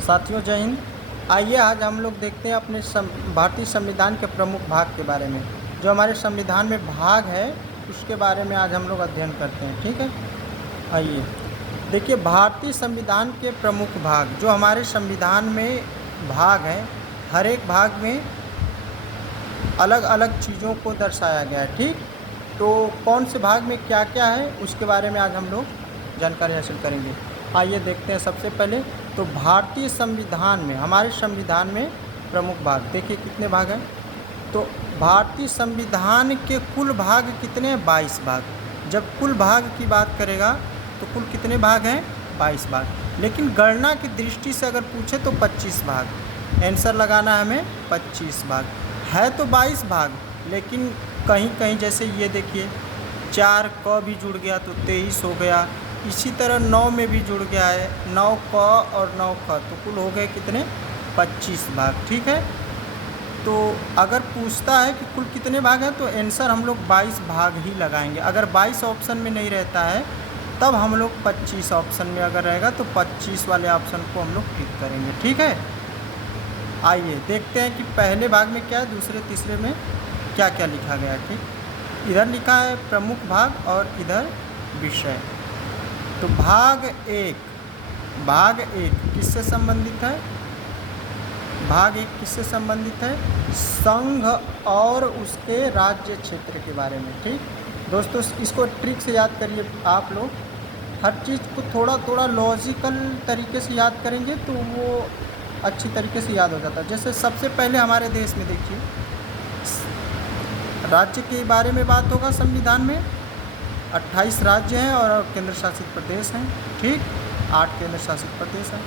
साथियों जय हिंद। आइए आज हम लोग देखते हैं अपने भारतीय संविधान के प्रमुख भाग के बारे में। जो हमारे संविधान में भाग है उसके बारे में आज हम लोग अध्ययन करते हैं। ठीक है, आइए देखिए भारतीय संविधान के प्रमुख भाग। जो हमारे संविधान में भाग हैं, हर एक भाग में अलग अलग चीज़ों को दर्शाया गया है। ठीक, तो कौन से भाग में क्या क्या है उसके बारे में आज हम लोग जानकारी हासिल करेंगे। आइए देखते हैं। सबसे पहले तो भारतीय संविधान में, हमारे संविधान में प्रमुख भाग देखिए कितने भाग हैं। तो भारतीय संविधान के कुल भाग कितने हैं? 22 भाग। जब कुल भाग की बात करेगा तो कुल कितने भाग हैं? 22 भाग। लेकिन गणना की दृष्टि से अगर पूछे तो 25 भाग। आंसर लगाना है हमें 25 भाग। है तो 22 भाग, लेकिन कहीं कहीं जैसे ये देखिए 4 क भी जुड़ गया तो 23 हो गया। इसी तरह 9 में भी जुड़ गया है, 9 क और 9 ख, तो कुल हो गए कितने? 25 भाग। ठीक है, तो अगर पूछता है कि कुल कितने भाग हैं तो आंसर हम लोग 22 भाग ही लगाएंगे। अगर 22 ऑप्शन में नहीं रहता है तब हम लोग 25 ऑप्शन में अगर रहेगा तो 25 वाले ऑप्शन को हम लोग टिक करेंगे। ठीक है, आइए देखते हैं कि पहले भाग में क्या है, दूसरे तीसरे में क्या क्या लिखा गया है। ठीक, इधर लिखा है प्रमुख भाग और इधर विषय। तो भाग एक किससे संबंधित है? भाग एक किससे संबंधित है? संघ और उसके राज्य क्षेत्र के बारे में। ठीक दोस्तों, इसको ट्रिक से याद करिए आप लोग। हर चीज़ को थोड़ा थोड़ा लॉजिकल तरीके से याद करेंगे तो वो अच्छी तरीके से याद हो जाता है। जैसे सबसे पहले हमारे देश में देखिए राज्य के बारे में बात होगा। संविधान में 28 राज्य हैं और केंद्र शासित प्रदेश हैं। ठीक, 8 केंद्र शासित प्रदेश हैं।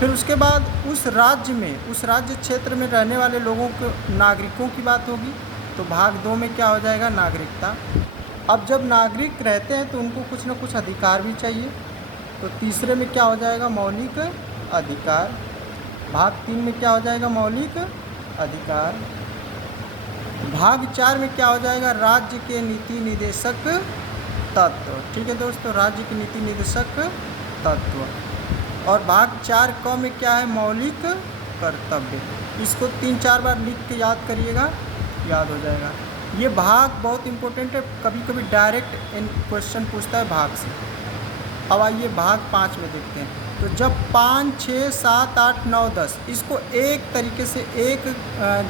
फिर उसके बाद उस राज्य में, उस राज्य क्षेत्र में रहने वाले लोगों को, नागरिकों की बात होगी। तो भाग 2 में क्या हो जाएगा? नागरिकता। अब जब नागरिक रहते हैं तो उनको कुछ ना कुछ अधिकार भी चाहिए। तो तीसरे में क्या हो जाएगा? मौलिक अधिकार। भाग 3 में क्या हो जाएगा? मौलिक अधिकार। भाग 4 में क्या हो जाएगा? राज्य के नीति निर्देशक तत्व। ठीक है दोस्तों, राज्य के नीति निर्देशक तत्व। और भाग 4 क में क्या है? मौलिक कर्तव्य। इसको 3-4 बार लिख के याद करिएगा, याद हो जाएगा। ये भाग बहुत इंपॉर्टेंट है, कभी कभी डायरेक्ट क्वेश्चन पूछता है भाग से। अब आइए भाग 5 में देखते हैं। तो जब 5, 6, 7, 8, 9, 10 इसको एक तरीके से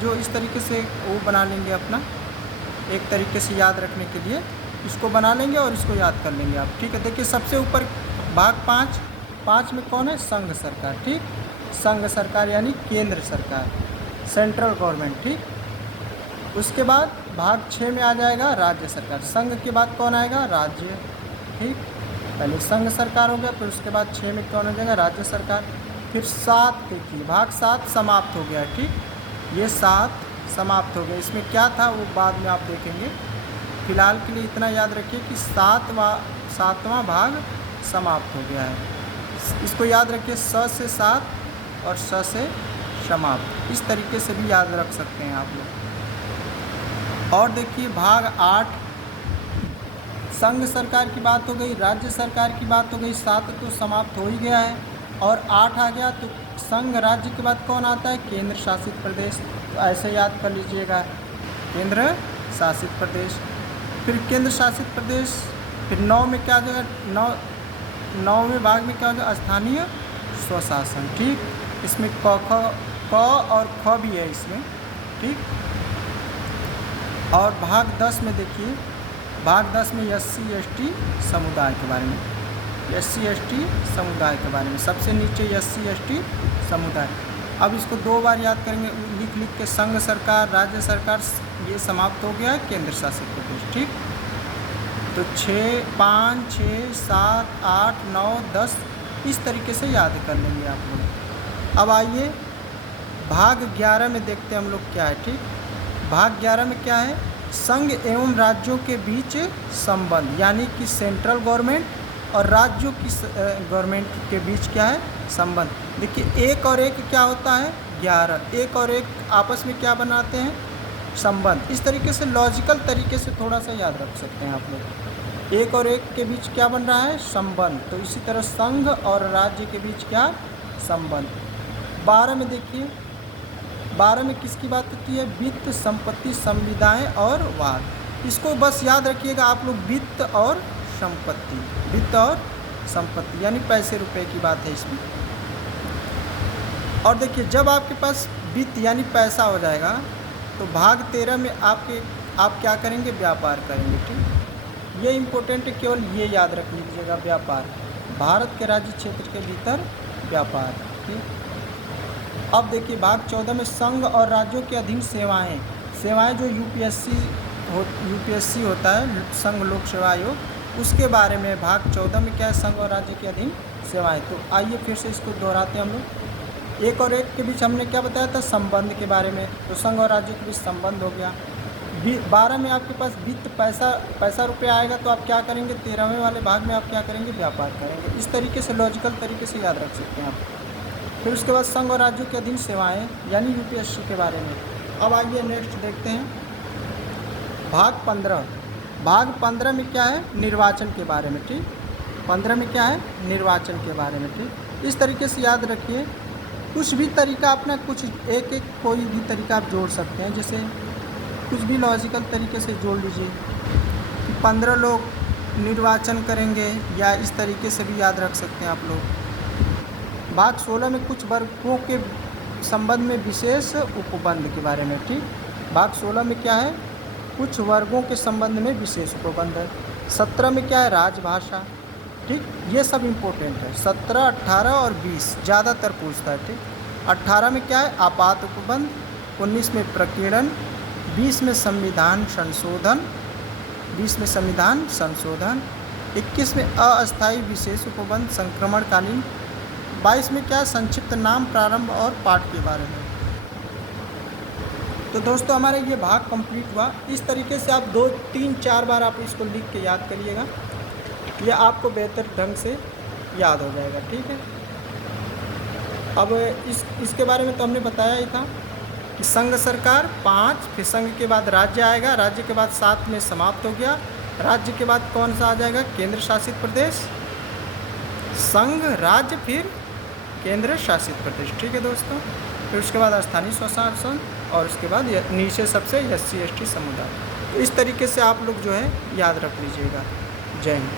जो इस तरीके से वो बना लेंगे अपना, एक तरीके से याद रखने के लिए इसको बना लेंगे और इसको याद कर लेंगे आप। ठीक है, देखिए सबसे ऊपर भाग 5 में कौन है? संघ सरकार। ठीक, संघ सरकार यानी केंद्र सरकार, सेंट्रल गवर्नमेंट। ठीक, उसके बाद भाग 6 में आ जाएगा राज्य सरकार। संघ के बाद कौन आएगा? राज्य। ठीक, पहले संघ सरकार हो गया, फिर उसके बाद 6 में कौन हो जाएगा? राज्य सरकार। फिर 7 देखिए, भाग 7 समाप्त हो गया। ठीक, ये 7 समाप्त हो गया। इसमें क्या था वो बाद में आप देखेंगे। फिलहाल के लिए इतना याद रखिए कि 7वां भाग समाप्त हो गया है। इसको याद रखिए, स से 7 और स से समाप्त। इस तरीके से भी याद रख सकते हैं आप लोग। और देखिए भाग 8 संघ सरकार की बात हो गई, राज्य सरकार की बात हो गई। 7 तो समाप्त हो ही गया है और 8 आ गया। तो संघ राज्य के बाद कौन आता है? केंद्र शासित प्रदेश। तो ऐसे याद कर लीजिएगा, केंद्र शासित प्रदेश। फिर केंद्र शासित प्रदेश। फिर 9 में क्या आ जाएगा? 9वें भाग में क्या हो जाएगा? स्थानीय स्वशासन। ठीक, इसमें क और ख भी है इसमें। ठीक, और भाग 10 में देखिए, भाग 10 में SC ST समुदाय के बारे में, SC ST समुदाय के बारे में। सबसे नीचे SC ST समुदाय। अब इसको 2 बार याद करेंगे लिख के। संघ सरकार, राज्य सरकार, ये समाप्त हो गया है, केंद्र शासित प्रदेश। ठीक, तो 5, 6, 7, 8, 9, 10 इस तरीके से याद कर लेंगे आप लोग। अब आइए भाग 11 में देखते हैं हम लोग क्या है। ठीक, भाग 11 में क्या है? संघ एवं राज्यों के बीच संबंध, यानी कि सेंट्रल गवर्नमेंट और राज्यों की गवर्नमेंट के बीच क्या है? संबंध। देखिए 1 और 1 क्या होता है? 11। 1 और 1 आपस में क्या बनाते हैं? संबंध। इस तरीके से लॉजिकल तरीके से थोड़ा सा याद रख सकते हैं आप लोग। 1 और 1 के बीच क्या बन रहा है? संबंध। तो इसी तरह संघ और राज्य के बीच क्या? संबंध। 12 में देखिए, 12 में किसकी बात होती है? वित्त, संपत्ति, संविदाएं और वाद। इसको बस याद रखिएगा आप लोग, वित्त और संपत्ति, वित्त और संपत्ति यानी पैसे रुपए की बात है इसमें। और देखिए जब आपके पास वित्त यानी पैसा हो जाएगा तो भाग 13 में आप क्या करेंगे? व्यापार करेंगे। ठीक, ये इम्पोर्टेंट है, केवल ये याद रख लीजिएगा, व्यापार, भारत के राज्य क्षेत्र के भीतर व्यापार। ठीक, अब देखिए भाग 14 में संघ और राज्यों के अधीन सेवाएं, सेवाएं जो यूपीएससी होता है, संघ लोक सेवा आयोग, उसके बारे में भाग 14 में क्या है? संघ और राज्य के अधीन सेवाएं। तो आइए फिर से इसको दोहराते हैं हम लोग। एक और एक के बीच हमने क्या बताया था? संबंध के बारे में। तो संघ और राज्य के बीच संबंध हो गया। 12 में आपके पास वित्त, पैसा रुपया आएगा तो आप क्या करेंगे? 13वें वाले भाग में आप क्या करेंगे? व्यापार करेंगे। इस तरीके से लॉजिकल तरीके से याद रख सकते हैं आप। फिर उसके बाद संघ और राज्यों के अधीन सेवाएं यानी यूपीएससी के बारे में। अब आइए नेक्स्ट देखते हैं भाग 15। भाग 15 में क्या है? निर्वाचन के बारे में। ठीक, 15 में क्या है? निर्वाचन के बारे में। ठीक, इस तरीके से याद रखिए। कुछ भी तरीका अपना, कुछ एक कोई भी तरीका आप जोड़ सकते हैं, जैसे कुछ भी लॉजिकल तरीके से जोड़ लीजिए कि 15 लोग निर्वाचन करेंगे, या इस तरीके से भी याद रख सकते हैं आप लोग। भाग 16 में कुछ वर्गों के संबंध में विशेष उपबंध के बारे में। ठीक, भाग 16 में क्या है? कुछ वर्गों के संबंध में विशेष उपबंध है। 17 में क्या है? राजभाषा। ठीक, ये सब इम्पोर्टेंट है। 17, 18 और 20 ज़्यादातर पूछता है। ठीक, 18 में क्या है? आपात उपबंध। 19 में प्रकीर्णन। 20 में संविधान संशोधन। 20 में संविधान संशोधन। 21 में अस्थायी विशेष उपबंध संक्रमणकालीन। 22 में क्या है? संक्षिप्त नाम, प्रारंभ और पाठ के बारे में। तो दोस्तों हमारा ये भाग कंप्लीट हुआ। इस तरीके से आप 2, 3, 4 बार आप इसको लिख के याद करिएगा, यह आपको बेहतर ढंग से याद हो जाएगा। ठीक है, अब इसके बारे में तो हमने बताया ही था कि संघ सरकार 5, फिर संघ के बाद राज्य आएगा, राज्य के बाद 7 में समाप्त हो गया। राज्य के बाद कौन सा आ जाएगा? केंद्र शासित प्रदेश। संघ, राज्य, फिर केंद्र शासित प्रदेश। ठीक है दोस्तों, फिर उसके बाद स्थानीय स्वशासन और उसके बाद नीचे सबसे SC ST समुदाय। तो इस तरीके से आप लोग जो है याद रख लीजिएगा। जय हिंद।